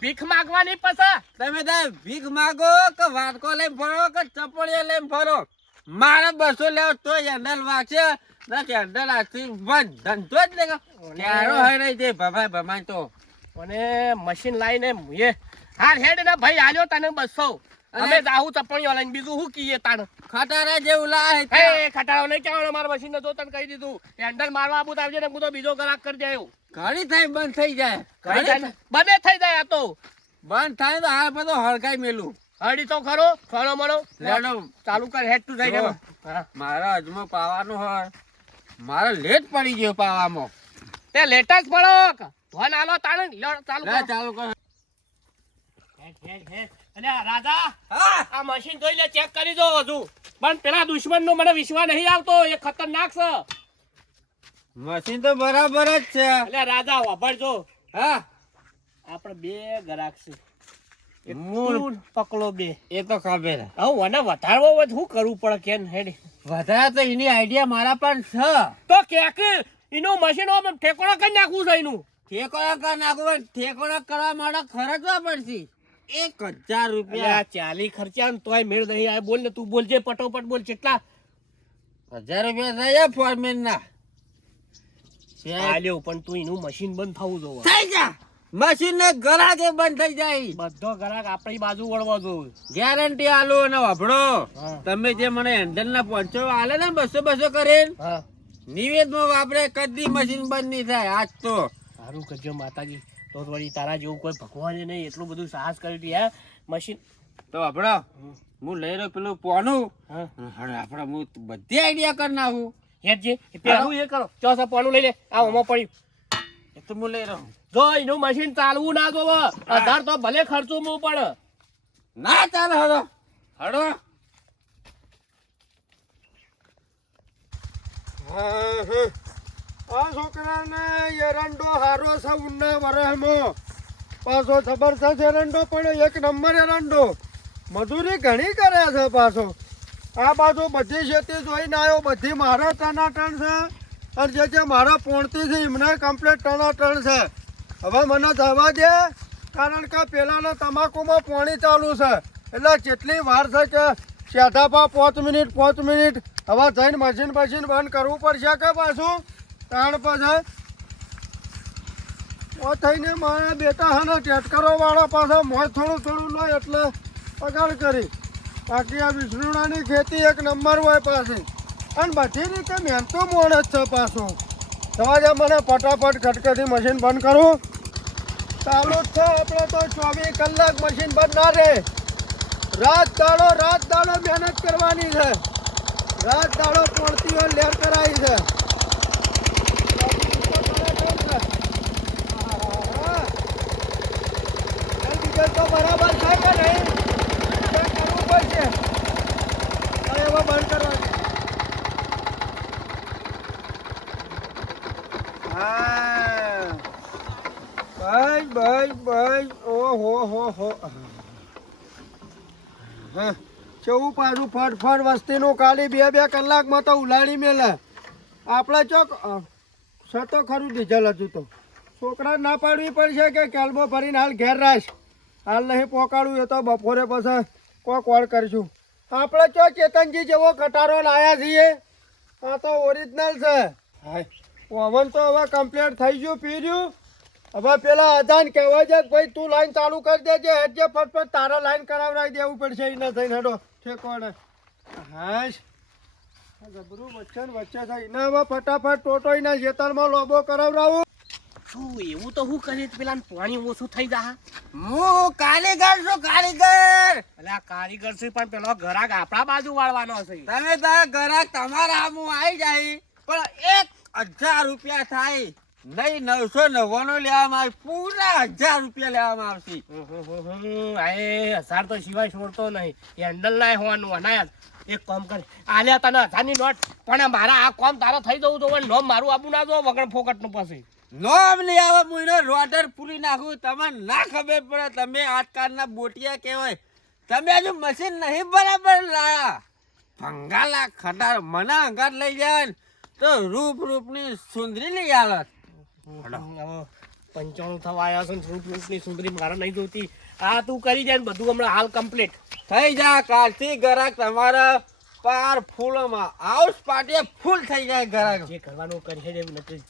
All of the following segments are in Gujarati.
ભીખ માંગવાની પછી? તમે તાર ભીખ માગો કે વાટકો લઈને ફરો કે ચપડીએ લઈને ફરો? મારે બસો લેવો તો હેન્ડલ વાગશે. ના હેન્ડલ આથી બંધ ધંધો જ નહીં. ક્યારો હોય નહીં તે ભમાય ભમાય તો. મને મશીન લાઈને મુએ હાર હેડ ને ભાઈ આલ્યો તને બસો. અને- અમે જાહુ ચપણીઓ લઈને બીજું શું કીએ તાણ? ખટારા જેવું લાય એ ખટારો નહીં કહેવાનું મારા મશીન ને જો તને કહી દીધું. હેન્ડલ મારવા આબુ તો આવજે ને હું તો બીજો ગ્રાહક કરી જાય ઘણી થાય બંધ થઈ જાય. ઘણી બને થઈ જાય આ તો. બંધ થાય તો હાલ બધો હળકાઈ મેલું. હળી તો ખરો ખરો મરો લેડો ચાલુ કર હેડ તું થઈ જાય મારા અજમો પાવાનો હોય. મારે લેટ પડી ગયો પાવામાં. તે જ પડો. ફોન આલો તાણ ચાલુ કર. ચાલુ કર. હેડ, હેડ, હેડ. અલે આ રાજા હા? આ મશીન જોઈ લે ચેક કરી દો હજુ. પણ પેલા દુશ્મન નો મને વિશ્વાસ નહીં આવતો એ ખતરનાક છે. મશીન તો બરાબર જ છે. એટલે રાજા વાપરજો હા? આપણે બે ગ્રાહક છે. મૂળ. પકડો બે. એ તો ખબર. હવે મને વધારવો હોય શું કરવું પડે હેડી? વધારે તો એની આઈડિયા મારા પણ છે. તો ક્યાંક એનું મશીન ઠેકોણા કરી નાખવું છે એનું. ઠેકોણા કરી નાખવું ઠેકોણા કરવા માટે ખર્ચવા પડશે. એક હજાર રૂપિયા. ચાલી ખર્ચા ને તોય મેળ નહીં આવે. બોલ ને તું બોલજે પટોપટ બોલ કેટલા હજાર રૂપિયા થઈ ફોરમેન ના. ચાલ્યો પણ તું એનું મશીન બંધ થવું જોવે. થઈ જા મશીન ને ગરાગે બંધ થઈ જાય. બધો ગ્રાહક આપણી બાજુ વળવો જોવે. ગેરંટી આલો અને વાપરો. તમે જે મને હેન્ડલ ના પહોંચો આલે ને બસો બસો કરીને નિવેદમાં વાપરે કદી મશીન બંધ નહીં થાય. આજ તો. સારું કરજો માતાજી. તો વળી તારા જેવું કોઈ ભગવાને નહીં એટલું બધું સાહસ કર્યું હતું, મશીન. તો આપણા હું લઈ રહ્યો પેલું પોનું. હા. આપણે હું બધી આઈડિયા કરી નાખું. હેડ પેલું એ પહેલું એ કરો. ચોસા પાનું લઈ લે. આ ઓમાં પડ્યું. એ તો હું લઈ રહ્યો. જો એનું મશીન ચાલવું ના જોવે. હજાર તો ભલે ખર્ચું હું પણ. ના ચાલે હડો હડો આ છોકરાને એરંડો હારો છે ઉન્ના વરહમાં. પાછો જબરજસ્ત એરંડો પડ્યો, એક નંબર એરંડો મજૂરી ઘણી કરે છે પાછો. આ બાજુ બધી ખેતી જોઈને આવ્યો બધી મારા ટનાટણ છે. અને જે જે મારા પોણતી છે, એમને કમ્પ્લીટ ટનાટણ છે. હવે મને જવા દે, કારણ કે પેલાના તમાકુમાં પોણી ચાલુ છે. એટલે જેટલી વાર છે કે શેઠાપા પાંચ મિનિટ પાંચ મિનિટ. હવે જઈને મશીન મશીન બંધ કરવું પડશે કે પાછું? તાણ પછી ઓ થઈને મારા બેટા હે ને ટેટકરો વાળા પાછા મોજ થોડું થોડું લો એટલે પગાર કરી. બાકી આ વિષ્ણુડાની ખેતી એક નંબર હોય પાસે અને બધી રીતે મહેનતું મોડ જ છે પાછું. તમારે મને ફટાફટ ખટખટી મશીન બંધ કરું. ચાલુ જ છે આપણે તો ચોવીસ કલાક મશીન બંધ ના રહે રાત દાડો રાત દાડો મહેનત કરવાની છે. રાત દાડો પડતી હોય લેર કરાવી છે હા. જલ્દી તો બરાબર છે કે કરવું પડશે. હવે બંધ કરવાનું. હા. ભાઈ ભાઈ ભાઈ ઓહો હો હો હા. કેવું પાછું ફટફટ વસ્તીનું કાલી બે બે કલાકમાં તો ઉલાડી મેલે. આપણે ચોક અ, તો ખરું ડીઝલ હજુ તો. છોકરા ના પાડવી પડશે કે કેલ્બો ભરીને હાલ ઘેર રાખ. હાલ નહીં પહોંચાડું એ તો બપોરે પછી કોક કોલ કરીશું. આપણે ચો ચેતનજી જેવો કટારો લાયા છીએ? આ તો ઓરિજિનલ છે. ઓવન તો હવે કમ્પ્લીટ થઈ ગયું, પી હવે પેલા અદાન કહેવાય છે ભાઈ, તું લાઈન ચાલુ કરી દેજે, હેડજે ફટફટ તારા લાઈન કરાવડાવી દેવું પડશે એને થઈને હેડો ઠેકોને હાશ જબરું વચ્ચે વચ્ચે થાય એને હવે ફટાફટ ટોટોઈના ખેતરમાં લોબો કરાવડાવું. શું એવું તો હું કરી પેલા પાણી ઓછું થઈ જા હું કારીગર છું કારીગર. એટલે આ કારીગર છે પણ પેલો ગ્રાહક આપણા બાજુ વાળવાનો છે. તમે તારા ગ્રાહક તમારા આમું આવી જાય પણ એક હજાર રૂપિયા થાય. નહીં નવસો નવ્વાણું લેવામાં આવે પૂરા હજાર રૂપિયા લેવામાં આવશે. હમ, હમ, હમ, હમ. આ એ હજાર તો સિવાય છોડતો નહીં. હેન્ડલ ના હોવાનું અનાયાત. એક કામ કર આલ્યા તને હજારની નોટ પણ મારા આ કામ તારા થઈ જવું જોવે નોમ મારું આપું ના જો વગર ફોકટનું પછી. નોમ નહીં આવે હું એનો રોટર પૂરી નાખું. તમને ના ખબર પડે તમે આજકાલના બોટિયા કહેવાય. તમે હજુ મશીન નહીં બરાબર લાયા. ભંગાલા ખટાર મને અંગાત લઈ જાય તો રૂપ રૂપની સુંદરી લઈ આલત પંચાણું થવા આવ્યા છે રૂપ રૂપની સુંદરી મારે નહીં જોતી. આ તું કરી ને બધું હમણાં હાલ કમ્પ્લીટ થઈ જા કાલથી ગરાક તમારા પાર ફૂલોમાં. હાઉસ પાર્ટી ફૂલ થઈ જાય ગરાક જે કરવાનું કરી છે નથી.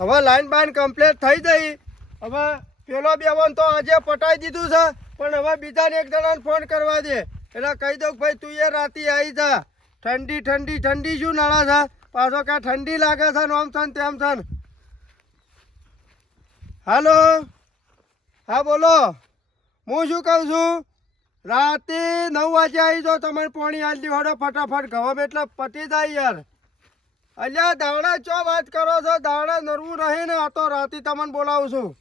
હવે લાઈન બાઈન કમ્પ્લીટ થઈ જઈ. હવે પેલો બેવન તો આજે પટાઈ દીધું છે, પણ હવે બીજાને એક જણાને ફોન કરવા દે. એટલે કહી દઉં ભાઈ, તું એ રાતે આવી જા. ઠંડી ઠંડી ઠંડી શું નાળા છે? પાછો કાં ઠંડી લાગે છે ને આમ છે તેમ છે. હાલો? હા, બોલો. હું શું કહું છું? રાતે નવ વાગે આવી જાઓ, તમારે પોણી હાલ દીવાડો ફટાફટ ગવમ એટલે પતી જાય યાર. અલ્યા દાવડા ચો વાત કરો છો? દાવડા નરવું રહે ને, આ તો રાતે તમને બોલાવું છું.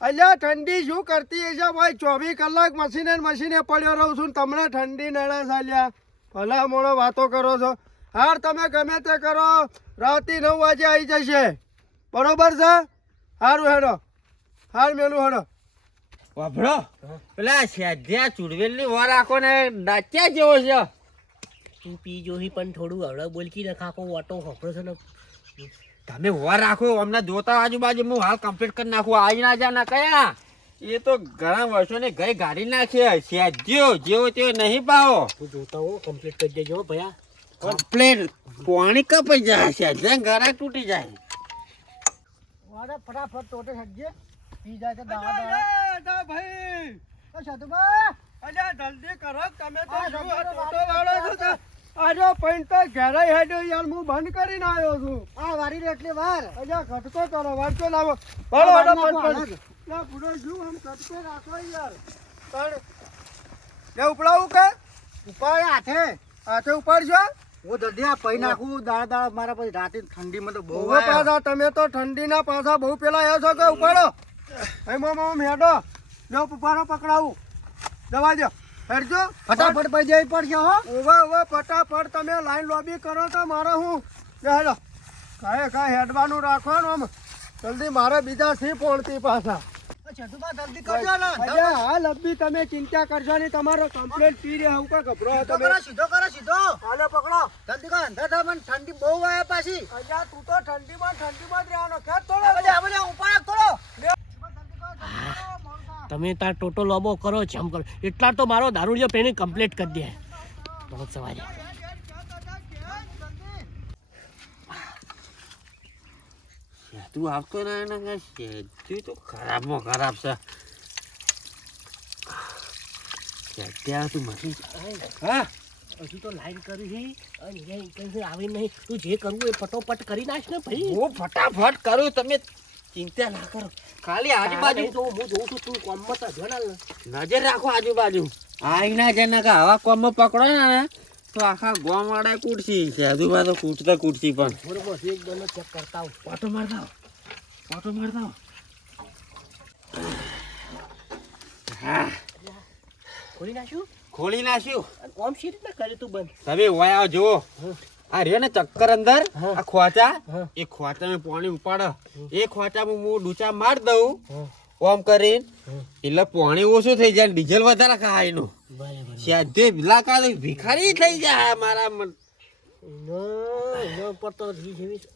અલ્યા, ઠંડી શું કરતી હશે ભાઈ? ચોવીસ કલાક મશીને મશીને પડ્યો રહું છું તમને ઠંડી નડે છે અલ્યા. ભલા મોડો વાતો કરો છો. હાર તમે ગમે તે કરો, રાતે નવ વાગે આવી જશે. બરોબર છે? સારું હેડો. હાર મેલું હેડો. વાભળો પેલા સાધ્યા ચુડવેલની વાર આખો ને નાચ્યા જેવો છે. તું પી જોહી પણ થોડું હવડે બોલકી ને ઓટો હોપડો છે ને. તમે વર રાખો અમને જોતા આજુબાજુ હું હાલ કમ્પ્લીટ કરી નાખું. આજ ના જા ના કયા? એ તો ઘણા વર્ષોની ગઈ ગાડી નાખી સેજ્યો જેવો તેવો નહીં પાવો. તું જોતા હો કમ્પ્લીટ કરી દેજો ભયા. કમ્પ્લીટ પાણી કપાઈ જાય સેજ્યા ગરા તૂટી જાય. ફટાફટ તોટે સજ્જે પી જાય તો દાડા ભાઈ. અલ્યા જલ્દી કરો. તમે તો શું આ વાળો છો આજો પૈન તો ઘેરાઈ હેડ્યો યાર હું બંધ કરીને આવ્યો છું. આ વારી રે એટલી વાર. અજા ખટકો કરો વાંચો લાવો. બોલો વારી વાડો ના બુડો શું આમ ખટકો રાખો યાર? પણ લે ઉપડાવું કે? ઉપાડ હાથે. હાથે ઉપાડશો? હું દર્દી આ પૈ નાખું દાળ દાળ મારા પછી રાતે ઠંડીમાં તો બહુ પાછા તમે તો ઠંડીના પાછા બહુ પેલા આવ્યો છો કે ઉપાડો? મોમો મેડો. જો ઉપાડો પકડાવું. દવા દો હેડજો. ફટાફટ પૈ જઈ પડશે હો. ઓવે ઓવે ફટાફટ તમે લાઈન લોબી કરો તો મારે હું? હેડો. કાંઈ કાંઈ હેડવાનું રાખવાનું આમ. જલ્દી મારે બીજા સી પોણતી પાછા. કરજો હા લબ્બી તમે ચિંતા નહીં તમારો કમ્પ્લેટ પી રહ્યા હું કા ગભરો કરો સીધો કરો સીધો. હાલે પકડો. જલ્દી કરો અંધા થા મને ઠંડી બહુ આવે પાછી. અલ્યા તું તો ઠંડીમાં ઠંડીમાં જ રહેવાનો. ખેત થોડો. બધા બધા ઉપાડ તમે તાર ટોટો લોબો કરો જમ કરો. એટલા તો મારો દારૂડિયો પેણી કમ્પ્લીટ કરી દે. બહુ સવારે. તું આવતો ના એના સેધ્યું તો ખરાબમાં ખરાબ છે. અત્યારે તું મશીન હા હજુ તો લાઈન કરી છે અને કઈ આવી નહીં. તું જે કરવું એ ફટોફટ કરી નાખ ને ભાઈ. હું ફટાફટ કરું તમે ચિંતા ના કરો. ખાલી આજુબાજુ જોઉં હું જોઉં છું તું કોમમાં તો ધ્યાન નજર રાખો આજુબાજુ. આઈના જેને કે આવા કોમમાં પકડો ને તો આખા ગોમ વાળા કૂટસી છે. આજુબાજુ કૂટતા કૂટસી પણ. બરોબર એક દોનો ચેક કરતા આવું પાટો મારતા પાટો મારતા હા. ખોલી નાખ્યું? ખોલી નાખ્યું. કોમ શી રીતના કરે તું બંધ? તમે વયા જુઓ. આ રે ને ચક્કર અંદર. આ ખોચા. એ ખોચામાં પાણી ઉપાડો. એ ખોચામાં હું ડૂચા માર દઉં ઓમ કરીને. એટલે પાણી ઓછું થઈ જાય ડીઝલ વધારે ખાય એનું. સાધે લાકા ભિખારી થઈ જાય મારા મન છે.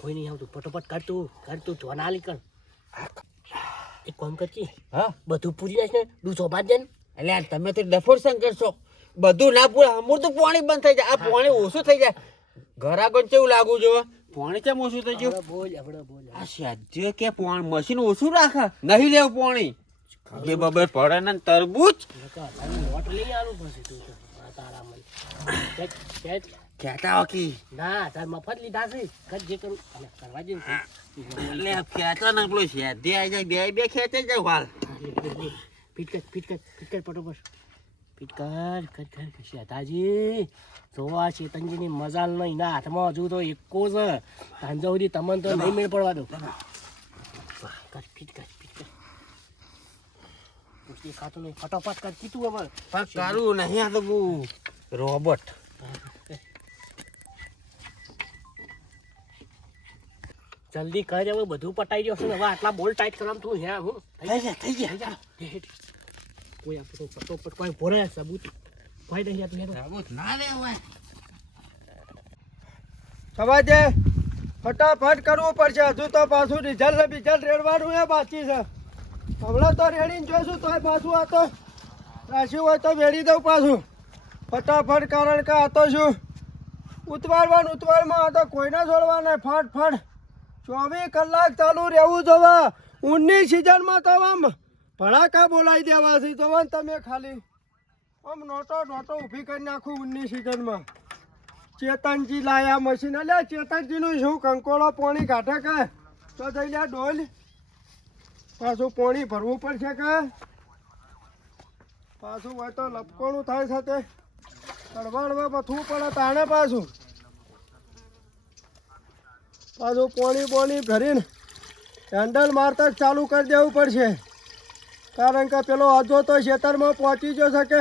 કોઈ નહીં આવતું. પટોપટ કાઢતું કાઢતું જોન આલી કર એક કામ કરજી. હા. બધું પૂરી જાય ને ડૂસો બાદ જાય ને. એટલે તમે તો ડફોર શંકર છો બધું ના પૂરા અમૂર તો પાણી બંધ થઈ જાય. આ પાણી ઓછું થઈ જાય. ઘર આગળ કેવું લાગુ જો? પાણી કેમ ઓછું થઈ ગયું? બોલ આ સાધ્ય કે પાણી? મશીન ઓછું રાખે? નહીં લેવું પાણી. બે બબર પડે ને તરબૂચ. તારી લઈ આવું પછી તું તારા મન. ખેંચ, ખેંચ. ના તાર મફત લીધા છે. કર જે કરું. અલે, કરવા દે એટલે આ ના પેલો સાધ્ય આવી જાય બે બે ખેંચે જાય હાલ. ફીટ કર ફીટ કર ફીટ કર કર કર શેતાજી જોવા ચેતનજીની મજાલ નહીં ના હાથમાં હજુ તો એકો જ. સાંજે સુધી તમને તો નહીં મેળ પડવા દો કર ફીટ કર ફીટ કર પૂછડી ખાતું નહીં ફટોફટ કર કીધું હવે. પણ કરું નહીં આ તો બહુ રોબોટ. જલ્દી કર હવે બધું પટાઈ જશે હવે આટલા બોલ ટાઈટ કરવાનું તું હે હું. થઈ જાય થઈ હેઠ. કોઈ આપણો ફટોફટ કોઈ ભોરે સબૂત કોઈ નહીં આતું હેઠ. રોબોટ ના રે હોય સવાજે ફટાફટ કરવું પડશે. હજુ તો પાછું રિઝલ્ટ ને બિઝલ્ટ રેડવાનું એ બાકી છે. હમણાં તો રેડીને જોઈશું તોય પાછું આ તો રાખ્યું હોય તો વેડી દઉં પાછું. ફટાફટ કારણ કે આ તો શું? ઉતવાળવાનું ઉતવાળમાં આ તો કોઈને છોડવા નહીં. ફટ ફટ. ચોવીસ કલાક ચાલુ રહેવું જોવે. ઊનની સિઝનમાં તો આમ ભડાકા બોલાવી દેવા છે તો તમે ખાલી. આમ નોટો નોટો ઊભી કરી નાખું ઉન્ની સિઝનમાં ચેતનજી લાયા મશીન. અલ્યા, ચેતનજીનું શું કંકોળો પાણી કાઢે કે? તો જઈ લે ડોલ. પાછું પાણી ભરવું પડશે કે? પાછું હોય તો લપકોણું થાય છે તે. તળવાડવા બથવું પડે તાણે પાછું. પાછું પોણી બોણી ભરીને હેન્ડલ મારતા ચાલુ કરી દેવું પડશે. કારણ કે પેલો અધો તો ખેતરમાં પહોંચી જશે શકે.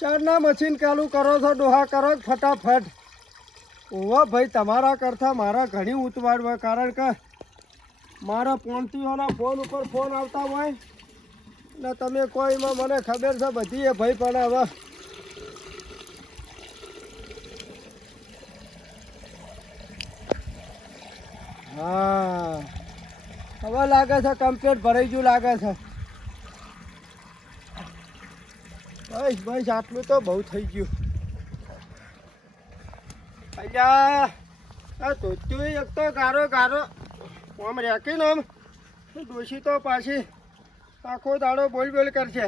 ચારના મશીન ચાલુ કરો છો, ડોહા કરો ફટાફટ. ઓવા ભાઈ, તમારા કરતાં મારા ઘણી ઉતવાડ હોય, કારણ કે મારા પોન્ટીઓના ફોન ઉપર ફોન આવતા હોય. ને તમે કોઈમાં મને ખબર છે બધી એ ભાઈ પણ હવે હા. હવે લાગે છે કમ્પ્લેટ ભરાઈ ગયું લાગે છે. બસ બસ આટલું તો બહુ થઈ ગયું. અલ્યા, આ ધોત્યું એક તો ગારો ગારો. આમ રેકી ને આમ ડોશી તો પાછી આખો દાડો બોલ બોલ કરશે.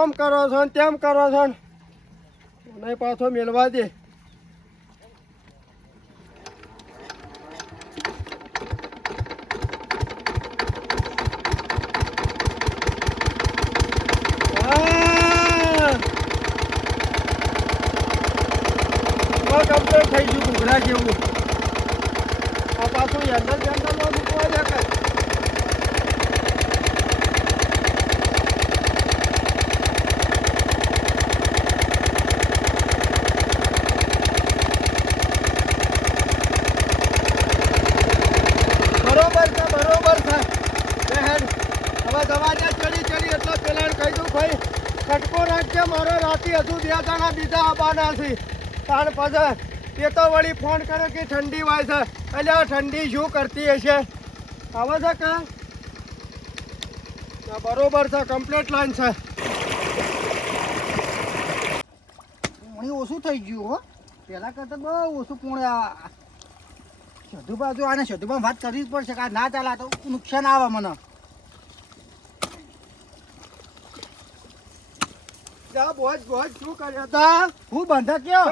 ઓમ કરો છો ને તેમ કરો છો નહીં પાછો મેળવા દે હા. હવે complete થઈ ગયું ઘૂઘરા જેવું આ પાછું હેન્ડલ બેન્ડલમાં મૂકવા દે કઈ બરોબર છે બરોબર છે બહેન હવે દવા દે ચડી ચડી એટલે પેલા કહી દઉં ભાઈ ખટકો રાખજે મારો રાતે હજુ બે જણા બીજા આવવાના છે તાણ પછી એ તો વળી ફોન કરે કે ઠંડી વાય છે. એટલે ઠંડી શું કરતી હશે? આવે છે કે? બરોબર છે કમ્પ્લીટ લાઈન છે. પાણી ઓછું થઈ ગયું હો. પેલા કરતા બહુ ઓછું પૂણે આ સધુ બાજુ આને સધુમાં વાત કરવી જ પડશે કે ના ચાલે તો નુકસાન આવે મને. જા બોજ બોજ શું કર્યા હતા હું બંધા કયો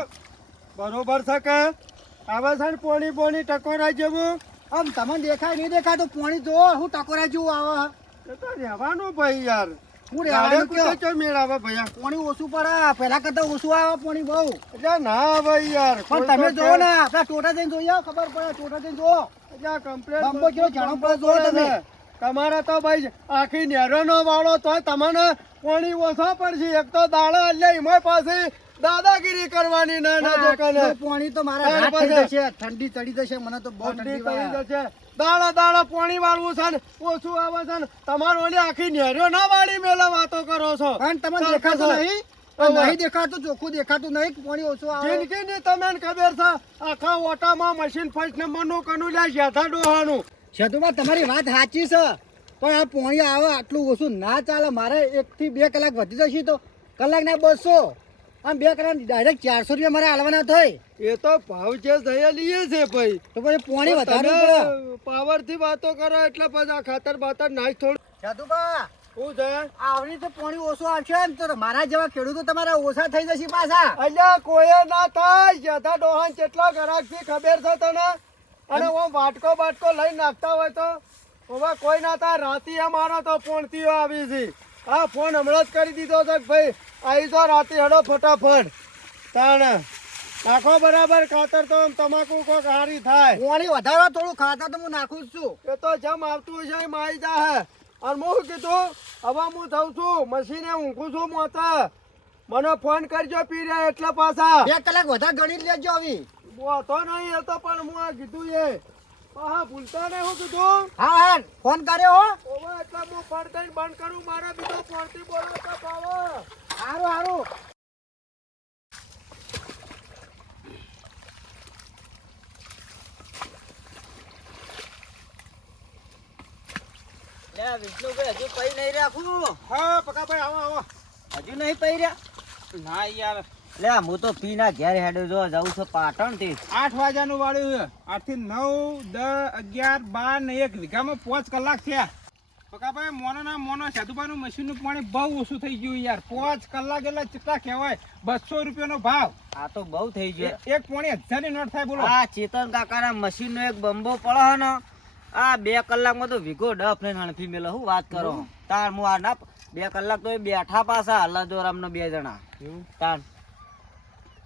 બરોબર છે કે? આવે છે ને પોણી પોણી ટકોરા જેવું? આમ તમને દેખાય નહીં દેખાતું પોણી જો હું ટકોરા જેવું આવે. તો રહેવાનું ભાઈ યાર. આવે પાણી ઓછું પડે પેલા કરતા ઓછું આવે પાણી બહુ. એટલે ના ભાઈ યાર. પણ તમે જો ને આપડા ટોટા જઈને જોઈએ ખબર પડે ટોટા જઈને કમ્પ્લેટ બંબો કેવો જાણો પડે જો તમે. તમારા તો ભાઈ આખી નેરો નો વાળો તો તમને પાણી ઓછો પડશે. એક તો દાડો એટલે એમાં પાછી દાદાગીરી કરવાની ના ના. દુકાને પાણી તો મારા હાથ થઈ જશે ઠંડી ચડી જશે મને તો બહુ ઠંડી પડી જશે. દાડા દાડા પાણી વાળવું છે ને ઓછું આવે છે ને. તમારો ઓલી આખી નેરો ના વાળી મેલા વાતો કરો છો. પણ તમે દેખાતો નહીં? નહીં દેખાતું ચોખ્ખું દેખાતું નહીં પાણી ઓછું આવે? જિંદગીની તમે ખબર છે આખા ઓટામાં મશીન ફર્સ્ટ નંબરનું કનું લે શેઠા ડોહાનું. સતુભા તમારી વાત સાચી છે પણ આ પાણી આવે આટલું ઓછું ના ચાલે. મારે એક થી બે કલાક વધી જશે તો. કલાક ના બસો. આમ બે કરાર ડાયરેક્ટ ચારસો રૂપિયા મારે હાલવાના થાય એ તો ભાવ જે થયા લઈએ છે ભાઈ. તો પછી પોણી વધારે પડે. પાવરથી વાતો કરો એટલે પછી આ ખાતર બાતર નાશ થોડું સતુભા શું છે? આવડી તો પોણી ઓછું આવશે ને તો મારા જેવા ખેડૂતો તમારા ઓછા થઈ જશે પાછા. અલ્યા કોઈ ના થાય. જતા ડોહાન કેટલા ગ્રાહકથી ખબર છે તને? અને હું વાટકો બાટકો લઈ નાખતા હોય તો? હવે કોઈ ના થાય. રાતી અમારો તો પોણતીઓ આવી છે. હા ફોન હમણાં જ કરી દીધો છે ભાઈ આવી તો રાતે હડો ફટાફટ. તાણ. નાખો બરાબર ખાતર તો તમાકુ કોક હારી થાય. પાણી વધારો થોડું ખાતર તો હું નાખું છું. એ તો જેમ આવતું હશે એમ આવી જા હે અને હું કીધું? હવે હું થઉં છું મશીને ઊંઘું છું મોતે મને ફોન કરજો પી રહ્યા એટલે પાછા. બે કલાક વધારે ગણી લેજો આવી. તો નહીં એ તો પણ હું આ કીધું એ. હા ભૂલતા નહીં હું કીધું. હા હા ફોન કર્યો હો. એટલે હું ફોન કરીને બંધ કરું મારા બીજો ફોનથી બોલો તો પાવો હારું હારું. વિષ્ણુભાઈ હજુ પૈ નહીં રાખું હા પકાભાઈ આવો આવો. હજુ નહીં પૈ રહ્યા? ના યાર. લે હું તો પીના ઘેર હેડો જો જાઉં છું પાટણથી આઠ વાગ્યા નું વાળ્યું આઠથી નવ દસ અગિયાર બાર ને એક વીઘામાં પોચ કલાક થયા. પકાભાઈ મોનો ના મોનો સાધુભાઈનું મશીનનું પાણી બહુ ઓછું થઈ ગયું યાર. પાંચ કલાક એટલે કેટલા કહેવાય? બસો રૂપિયાનો ભાવ. આ તો બહુ થઈ ગયો. એક પાણી હજારની નોટ થાય બોલો. આ ચેતન કાકાના મશીનનો એક બંબો પડે ને આ બે કલાકમાં તો વિગો ડફ ને હણફી મેલો. હું વાત કરો? તાર હું આ ના બે કલાક તો બેઠા પાછા હલ્લાદોરામ નો બે જણા. તાર.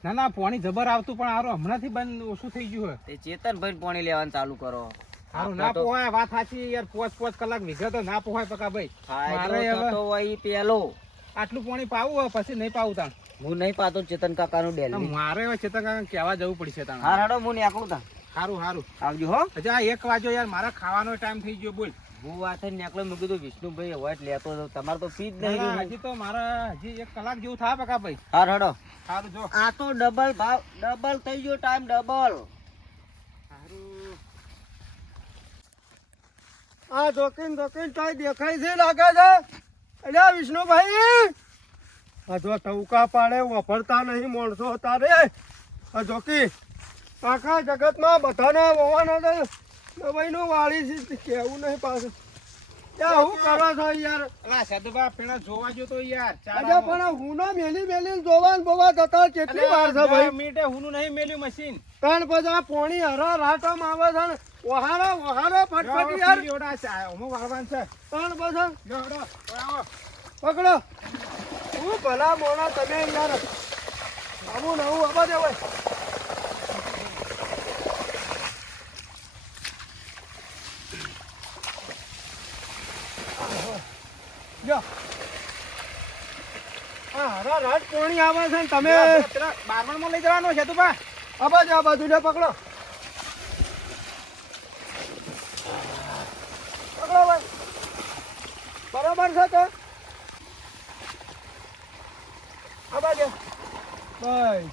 ના ના પાણી જબર આવતું પણ આરો હમણાંથી બંધ ઓછું થઈ ગયું હોય તે ચેતન ભાઈ પાણી લેવાનું ચાલુ કરો. હારું ના પોહાય વાત સાચી યાર પોચ પોચ કલાક વીઘા તો ના પોહાય મારે હોય પેલો. આટલું પાણી પાવું પછી નહીં પાવું તાણ. હું નહીં પાતો ચેતન ના, ડેલી. મારે ચેતન કહેવા જવું પડશે તાણ. હા હેડો હું નીકળું તા સારું સારું આવજો હો. એક વાગ્યો યાર મારા ખાવાનો ટાઈમ થઈ ગયો બોલ. હું વાત થઈને મૂકી કીધું વિષ્ણુભાઈ હવે લેતો તમારે તો પી જ નહીં હજી તો મારા હજી એક કલાક જેવું થાય પકાભાઈ હા હડો સારું જો. આ તો ડબલ ભાવ ડબલ થઈ ગયો ટાઈમ ડબલ આ જોકીન જોકીન તો દેખાય છે લાગે છે? એટલે વિષ્ણુભાઈ આ જો ટવકા પાડે વફરતા નહીં માણસો તારે. આ જોકી આખા જગતમાં બધાના હોવાનો તો દવાઈનું વાળી છે કેવું નહીં પાછું. ત્યાં હું કરો છો યાર. અલા પેલા જોવા જો તો યાર અજા પણ હું ના મેલી મેલી જોવાન બોવા જતા કેટલી વાર છે ભાઈ? મિનિટે હુંનું નહીં મેલ્યું મશીન ત્રણ બધા પોણી હરા રાટમ આવે છે ને વહારા વહારા ફટફટ યાર. વાળવાન છે. ત્રણ બધા લ્યો, હેડો, આવો. પકડો. હું ભલા મોણા તમે યાર. આવું નવું આવા દે ભાઈ હરા રાત આવે છે તમે. બારમણમાં લઈ જવાનો છે તું પા. આ બાજુ આ બાજુ પકડો. બરાબર. છે તો? ભાઈ.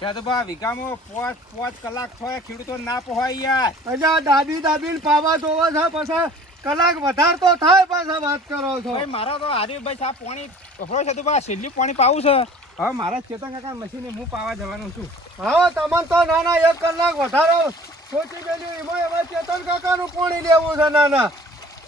સાધુભા વીઘામાં પાંચ પાંચ કલાક થયા ખેડૂતો ના પોહાય યાર. અજા દાબી દાબીને પાવા જોવો છે પછી કલાક વધાર તો થાય પાછા વાત કરો છો. ભાઈ મારા તો હરીભાઈ સાહેબ પાણી કપડો છે તું બા છેલ્લી પાણી પાવું છે. હવે મારા ચેતન કાકા મશીને હું પાવા જવાનું છું. હા તમને તો નાના એક કલાક વધારો સોચી ગયેલું એમાં એમાં ચેતન કાકાનું પાણી લેવું છે નાના.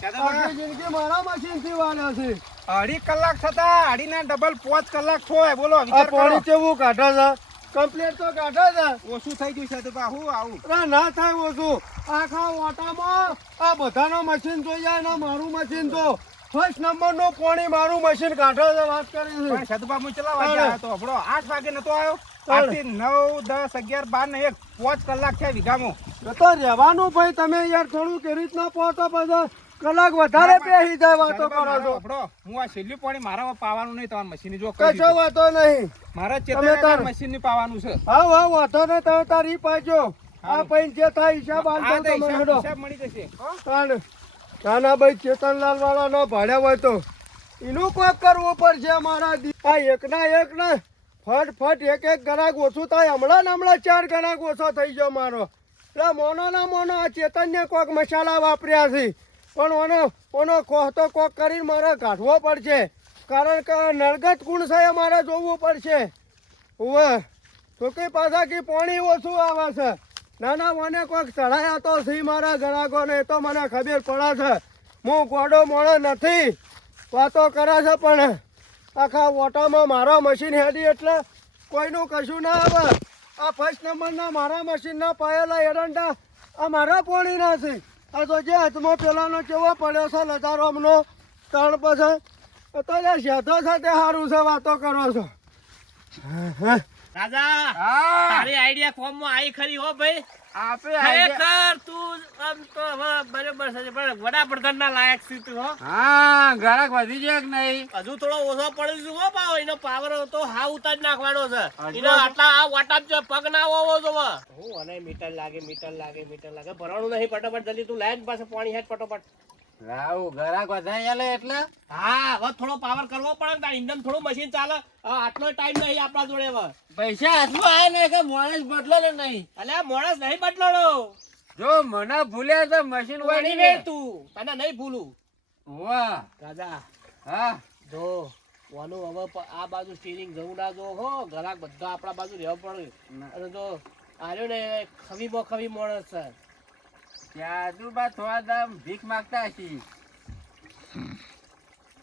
આખી જિંદગી મારા મશીનથી વાળ્યા છે. અઢી કલાક થતા અઢીના ડબલ પાંચ કલાક થાય બોલો આ પાણી કેવું કાઢે છે? કમ્પ્લેટ તો કાઢે છે? ઓછું થઈ ગયું છે તો બા હું આવું? ના ના થાય ઓછું. આખા ઓટામાં આ બધાનો મશીન જોઈ જાય ને મારું મશીન તો ફર્સ્ટ નંબરનું પાણી મારું મશીન કાઢે છે વાત કરી છે. સદુબા મુ ચલા વાગે આવ્યો તો આપણો આઠ વાગે નતો આવ્યો. આઠથી નવ દસ અગિયાર બાર ને એક પાંચ કલાક થયા વીઘામાં. તો રહેવાનું ભાઈ તમે યાર થોડું કે રીતના પહોંચો પછી? કલાક વધારે બેસી જાય વાતો કરો છો. હું આ છેલ્લી પાણી મારા પાવાનું નહીં તમારા મશીન જો કશો વાતો નહીં. મારા ચેતન મશીનની પાવાનું છે. હા હા વાતો ને તમે તારી પાજો આ. પૈન જે થાય હિસાબ આ તમે હિસાબ હેડો. મળી જશે? તાણ નાના ભાઈ ચેતનલાલ વાળા નો ભાડે હોય તો એનું કોક કરવું પડશે મારા આ એકના એક ના ફટ ફટ એક એક ગરાક ઓછું થાય. હમણાં ને હમણાં ચાર ગરાક ઓછો થઈ ગયો મારો. એટલે મોનો ના મોનો, આ ચેતનને કોક મસાલા વાપર્યા છે. પણ ઓનો ઓનો કોહ તો કોક કરીને મારે કાઢવો પડશે. કારણ કે નરગત ગુણ છે મારે જોવું પડશે. તો કઈ પાછા કે પાણી ઓછું આવે છે. ના ના મને કોઈક ચડાયા તો સી મારા ગ્રાહકોને એ તો મને ખબર પડે છે. હું ગોડો મોડો નથી. વાતો કરે છે પણ આખા ઓટામાં મારા મશીન હેડી એટલે કોઈનું કશું ના આવે. આ ફર્સ્ટ નંબરના મારા મશીનના પાયેલા એરંડા આ મારા પોણીના છે. આ તો જે હાથમાં પેલાનો કેવો પડ્યો છે લજારોમનો ત્રણ પછી તો જે શેઠો સાથે સારું છે વાતો કરો છો. રાજા હા. તારી આઈડિયા ફોર્મમાં આવી ખરી હો ભાઈ. ખરેખર તું આમ તો હવે બરોબર છે પણ વડાપ્રધાન ના લાયક છે તું હો. હા ગ્રાહક વધી જાય કે નહીં? હજુ થોડો ઓછો પડી ગયો હો પાવ એનો પાવર તો હા ઉતાર નાખવાનો છે. એનો આટલા આ વાટાપ જો પગ ના હોવો જોવે હું. અને મીટર લાગે મીટર લાગે મીટર લાગે. ભરવાનું નહીં ફટાફટ જલ્દી તું લાયક પાસે પાણી હેઠ ફટાફટ. રાવ ગ્રાહક વધારે એટલે? હા હવે થોડો પાવર કરવો પડે ને તાર ઇન્જન થોડું મશીન ચાલે. આટલો ટાઈમ નહીં આપણા જોડે હવે. પૈસા આટલું આવે ને કે માણસ બદલો નહીં. અલ્યા મોણસ નહીં બદલો જો મને ભૂલ્યા તો મશીન વાળી વે તું. તને નહીં ભૂલું. વાહ. રાજા હા. જો વાનું હવે આ બાજુ સ્ટીરિંગ જવું ના જો હો. ઘરાક બધા આપણા બાજુ રહેવા પડે. અને જો આર્યો ને ખવીમાં ખવી માણસ છે. આજુબા થોડા દામ ભીખ માગતા હશી.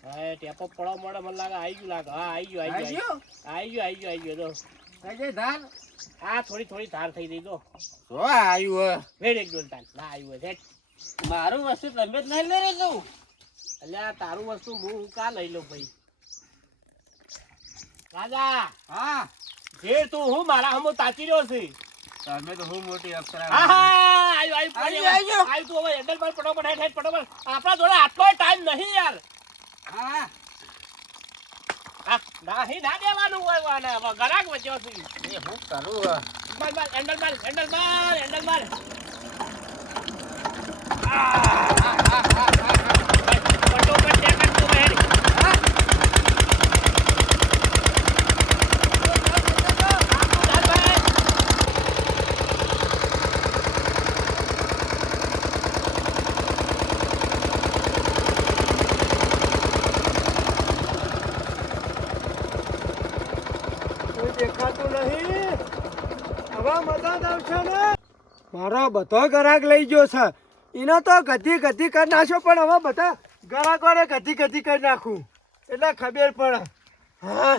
હા ટેપો પડો મળે મને લાગે આવી ગયું લાગે. હા આવી ગયું આવી ગયું આવી ગયું આવી ગયું આવી ગયું જો કઈ ધાર? હા થોડી થોડી ધાર થઈ ગઈ જો. તો આવ્યું વેડ એક ડોલ તાન. ના આવ્યું હોય મારું વસ્તુ તમે જ નહીં લઈ રહ્યો અલ્યા તારું વસ્તુ હું કા લઈ લઉં ભાઈ? રાજા હા. જે તું હું મારા હમો તાચી રહ્યો છે. તમે તો હું મોટી અક્ષરા આયુ આવ્યું ગયો. આવ્યું તું હવે હેન્ડલ પર હેઠ હેઠ ફટોફટ આપણા જોડે આટલો ટાઈમ નહીં યાર. હા. આ ના દેવાનું હોય વાને. હવે ગરાક વચ્ચે એ હું કરું? માર માર હેન્ડલ માર હેન્ડલ માર. હેન્ડલ ફટોફટ ટેકન તું હેડ હા? ચાલ ભાઈ કોઈ દેખાતું નહીં હવે મદદ આવશે ને મારો બધો ગ્રાહક લઈ ગયો છે. એનો તો ગધી ગધી કરી નાખ્યો, પણ હવે બધા ગ્રાહકોને ગધી ગધી કરી નાખું. એટલે ખબર પડે. હા?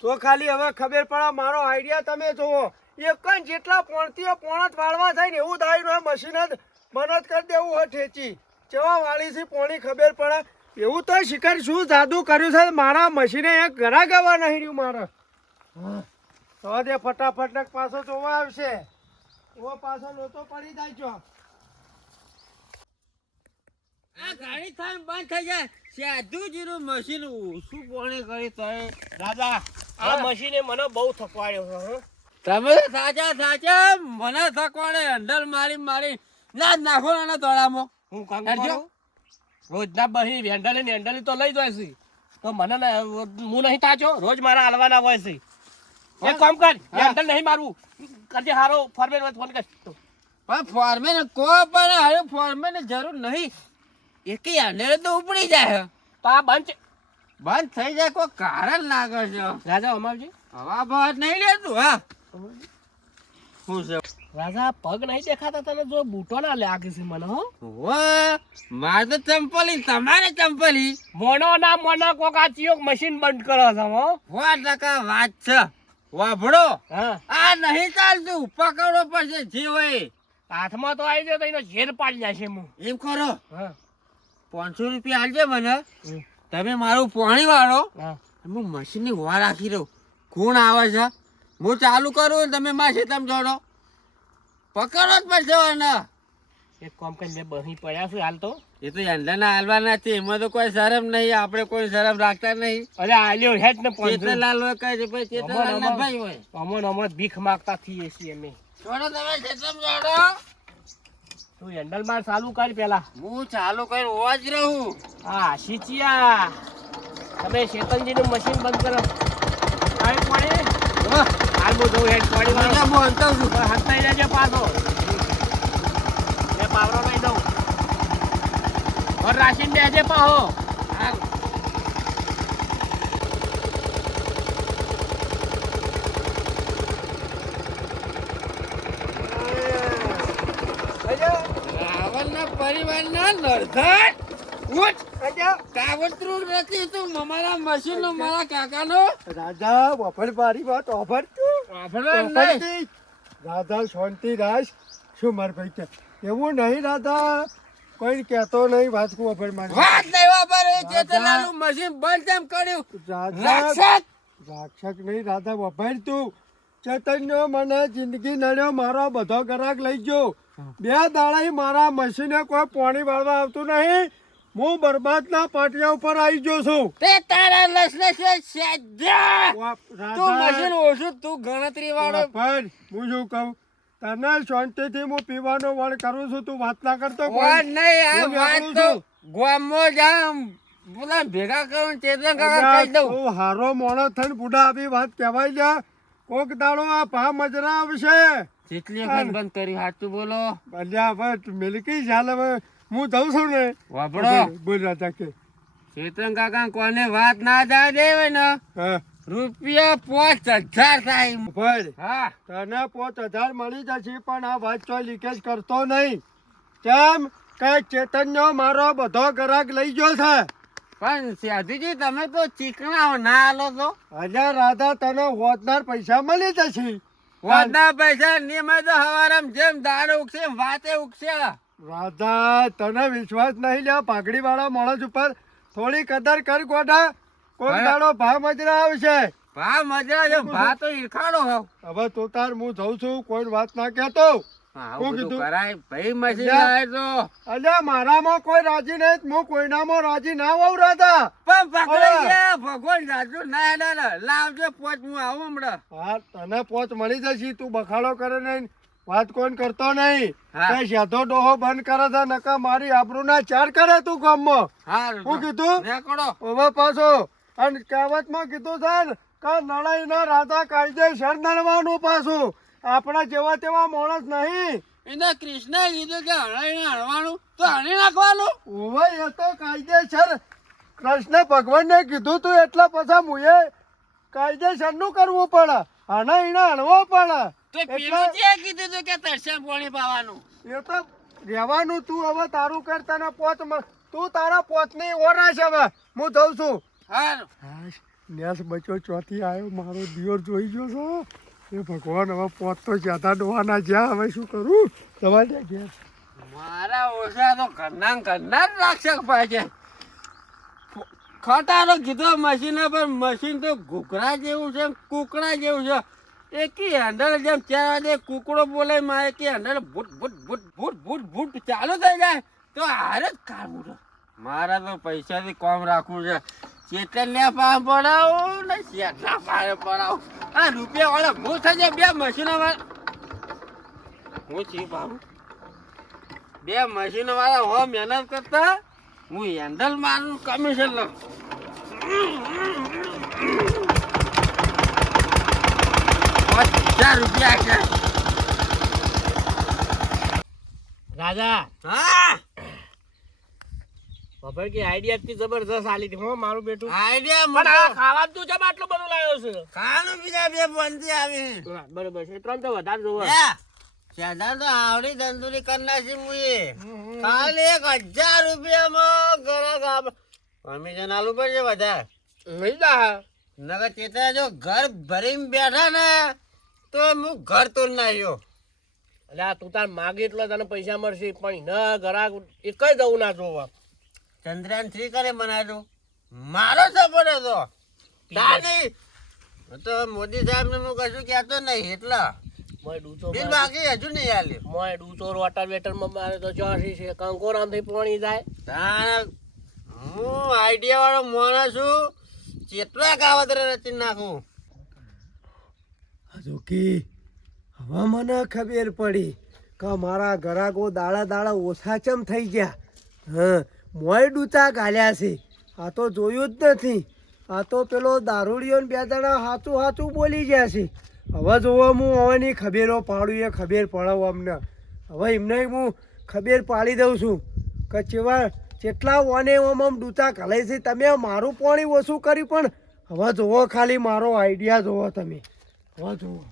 તો ખાલી હવે ખબર પડે, મારો આઈડિયા તમે જુઓ. એક જ જેટલા પોણતીઓ પોણત વાળવા થાય ને એવું ને મશીન જ મનત કરી દેવું હોય ઠેચી. જેવા વાળી છે પોણી ખબર પડે? એવું તો શિખર શું જાદુ કર્યું છે? મારા મશીને એક ઘરા ગવા નહીં રહ્યું મારા. તો તે ફટાફટ પાછો જોવા આવશે. ઓ પાછો લોતો પડી જાય છો. આ ગાડી થાય બંધ થઈ જાય. સાદું જીરું મશીન શું પોણી કરી તોય દાદા આ મશીને મને બહુ થકવાડ્યો છે તમે? સાચા સાચા. મને થકવાડે હેન્ડલ મારી મારી. ના જ નાખો ના દોડામાં. હું કામ કરજો. રોજના બહી વેન્ડલી ને હેન્ડલી તો લઈ જાય છે. તો મને હું નહીં તાચો રોજ મારા હાલવાના હોય છે. એક કામ કર. હેન્ડલ નહીં મારવું કરજે હારો ફોરમેન ફોન કર પણ ફોરમેન કો પણ હારો ફોરમેન જરૂર નહીં. એકે હેન્ડલ તો ઉપડી જાય. તો આ બંધ બંધ થઈ જાય કોઈ કારણ લાગે છે. રાજા અમાવજી. હવા ભાત નહીં લેતું હા. શું છે? રાજા પગ નહીં દેખાતા તને જો બૂટો ના લાગે છે મને હો. મારે તો ચંપલી તમારે ચંપલી. મોનો ના મોનો કોકા ચિયોક મશીન બંધ કરો છો હો. સો ટકા વાત છે. વાભળો. હા. આ નહીં ચાલતું. પકડવો પડશે જે હોય. હાથમાં તો આવી જાય તો એનો ઝેર પાડી જશે હું એમ કરો. હા. પાંચસો રૂપિયા આલજે મને. તમે મારું પાણી વાળો. હું. હું મશીનની વાર રાખી રહ્યો કોણ આવે છે. હું ચાલુ કરું તમે માસે તમે જોડો. પકડો જ પડશે એક કામ કરીને મેં બહી પડ્યા છું હાલ તો. એ તો એંડાના હાલવા નથી એમાં તો કોઈ શરમ નહીં આપણે કોઈ શરમ રાખતા નહીં. અરે આલ્યો હેડ ને પાંચસો ચેતરલાલ હોય કહે છે ભાઈ ચેતરલાલ ના ભાઈ હોય. અમોન અમોન ભીખ માગતા થઈએ છીએ અમે. છોડો તમે ચેતમ છોડો. તું હેન્ડલ માર ચાલુ કર પેલા. હું ચાલુ કરી હોવા જ રહું. હા શીચિયા. તમે શેતનજી નું મશીન બંધ કરો. આવે પાણી હાલ હું જઉં હેડ પાણી હું અંતર છું. હંતાઈ જજે પાછો. મેં પાવરો લઈ દઉં. રાશિન બેજે પાહો પરિવારના નરધડ ઉઠ! કાવતરું નથી તું અમારા મશીનનો મારા કાકાનો. રાજા વફર મારી વાત ઓફર રાધા શાંતિ રાજ શું માર ભાઈ એવું નહીં રાધા કોઈ કહેતો નહીં વાત કો વફર મારી વાત નહીં વાપરે ચેતનલાલનું મશીન બંધ કેમ કર્યું? રાધા રાક્ષસ રાક્ષક નહીં રાધા વફર તું. ચેતન્યો મને જિંદગી નડ્યો મારો બધો ગ્રાહક લઈ ગયો. બે દાડા મારા મશીને કોઈ પાણી વાળવા આવતું નહીં. હું બરબાદના પાટિયા ઉપર આવી ગયો છું. તે તારા લસને છે સાજા! તું મશીન ઓછું તું ગણતરી વાળો. પણ હું શું કહું? તને શાંતિથી હું પીવાનો વણ કરું છું તું વાત ના કરતો નહીં આ વાત તો ગોમો જામ બોલા ભેગા કરું ચેતન કાકા કહી દઉં. તું હારો મોણો થઈને બુઢા આવી વાત કહેવાય જા કોક દાડો આ પા મજરા આવશે. જેટલી વખત બંધ કરી હાચું બોલો. અલ્યા હવે મિલકી ચાલે હવે હું જઉં છું ને. વાપડો બોલ રાજા કે. ચેતન કાકા કોને વાત ના જાય દેવે ને. હા. રૂપિયા પાંચ હજાર થાય. ભાઈ હા. તને પાંચ હજાર મળી જશે પણ આ વાત ચોય લીકેજ કરતો નહીં. કેમ? કે ચેતનનો મારો બધો ગ્રાહક લઈ ગયો છે. પણ સાધુજી તમે તો ચીકણા ના આલો છો. અલ્યા રાધા તને હોદનાર પૈસા મળી જશે. વધના પૈસા નિયમે તો હવારમ જેમ દાડ ઉગશે વાતે ઉગશે. રાધા તને વિશ્વાસ નહીં લ્યા પાઘડી વાળા માણસ ઉપર થોડી કદર કર ગોડા. કોઈ દાડો ભાવ મજરા આવશે? ભા મજા છે ભા તો ઈરખાડો હોવ હવે તો તાર હું જઉં છું કોઈ વાત ના કહેતો. આવું કીધું? કરાય. ભાઈ મશીન લ્યા. તો. અલ્યા મારામાં કોઈ રાજી નહીં હું કોઈનામાં રાજી ના હોઉં રાધા. પણ પકડાઈ ગયા ભગવાન જાજુ ના હેડે લાવજો પોચ હું આવું હમણાં. હા તને પોચ મળી જશે તું બખાડો કરે નહીં વાત કોઈ કરતો નહીં. હા. કે ડોહો બંધ કરે છે નકા મારી આબરૂ ના ચાર કરે તું ગામમાં. હા હું કીધું? હવે પાછો અને કહેવતમાં કીધું છે કે નળાઈના રાધા કાયદેસર નડવાનું પાછું. આપણા જેવા તેવા માણસ નહીં. એને કૃષ્ણ કીધું કે હણાઈને હળવાનું તો હણી નાખવાનું. ઓવે એ તો કાયદેસર કૃષ્ણ ભગવાનને કીધું તું એટલે પછી મુએ કાયદેસરનું કરવું પડે. આના એને હણવો પડે. તો પેલું જે કીધું તું કે તરસ્યા પાણી પાવાનું. એ તો રહેવાનું તું હવે તારું કર તને પોત તું તારા પોતની ઓરાશ હવે. હું જઉં છું. હારું. હાશ, નેસ ચોથી આવ્યો મારો દિયોર જોઈ ગયો છે? એ ભગવાન હવે પોત તો જ્યાદા ડોવાના જ્યાં હવે શું કરું? દવા ઘેર. મારા ઓછા તો ઘરના ઘરના જ રાક્ષક ભાઈ ખટારો કીધો મશીન પર મશીન તો ઘૂકરા જેવું છે કુકડા જેવું છે. એકી હેન્ડલ જેમ ચાર વાગે કુકડો બોલે મારે કે હેન્ડલ ભૂટ ભૂટ ભૂટ ભૂટ ભૂટ ભૂટ ચાલુ થઈ જાય. તો હારે જ કામ મારા તો પૈસાથી કોમ રાખવું છે. ચેતનને પા પડાવું ને ચેતના પાડે પડાવું. આ રૂપિયા વાળા હું થઈ જાય બે મશીનો વાળા હું છી બાબુ? બે મશીનો વાળા હો મહેનત કરતા? હું હેન્ડલ મારું કમિશન લઉં. હજાર રૂપિયા છે. રાજા હા? ખબર કે આઈડિયા થી જબરદસ્ત આલી હતી. હો મારું બેટું. આઈડિયા પણ આ ખાવા તું જબ આટલું બધું લાવ્યો છે. ખાવાનું બીજા બે બંધી આવી. બરોબર છે. ત્રણ તો વધારે જોવો. તો આવડી તંદુરી કરી છે મુએ એક હજાર રૂપિયામાં ઘર કમિશન આલું પડશે વધારે. નહીં દા નગર ચેતા જો ઘર ભરીને બેઠા ને તો હું ઘર તો નાખ્યો. એટલે આ તું તાર માગે એટલા તને પૈસા મળશે પણ ન ઘરાક એક જ દઉં ના જોવા. ચંદ્રયાન થ્રી કરે બનાવ્યું મારો સપોર્ટ હતો. તા તો મોદી સાહેબ ને હું કશું કહેતો નહીં એટલા. બિલ બાકી હજુ નહીં આલ્યું. મોય ડૂચો વોટર વેટરમાં મારે તો ચોસી છે કંકોરામ પોણી જાય. તાણ હું આઈડિયા વાળો માણસ છું કેટલા કાવતરે રચી નાખું? હજુ કે? હવે મને ખબર પડી કે મારા ઘરાકો દાડા દાડા ઓછા ચમ થઈ ગયા. હા. મોય ડૂચા ગાલ્યા છે. આ તો જોયું જ નથી. આ તો પેલો દારૂડિયો બે દાડા સાચું સાચું બોલી ગયા છે. હવે જોવો હું હવેની ખબેરો પાડું, એ ખબેર પડાવું અમને. હવે એમને હું ખબેર પાડી દઉં છું કે ચેવા જેટલા ઓને ઓમ આમ ડૂચા ઘાલે છે, તમે મારું પાણી ઓછું કર્યું પણ હવે જોવો ખાલી મારો આઈડિયા જોવો તમે. હવે જોવો.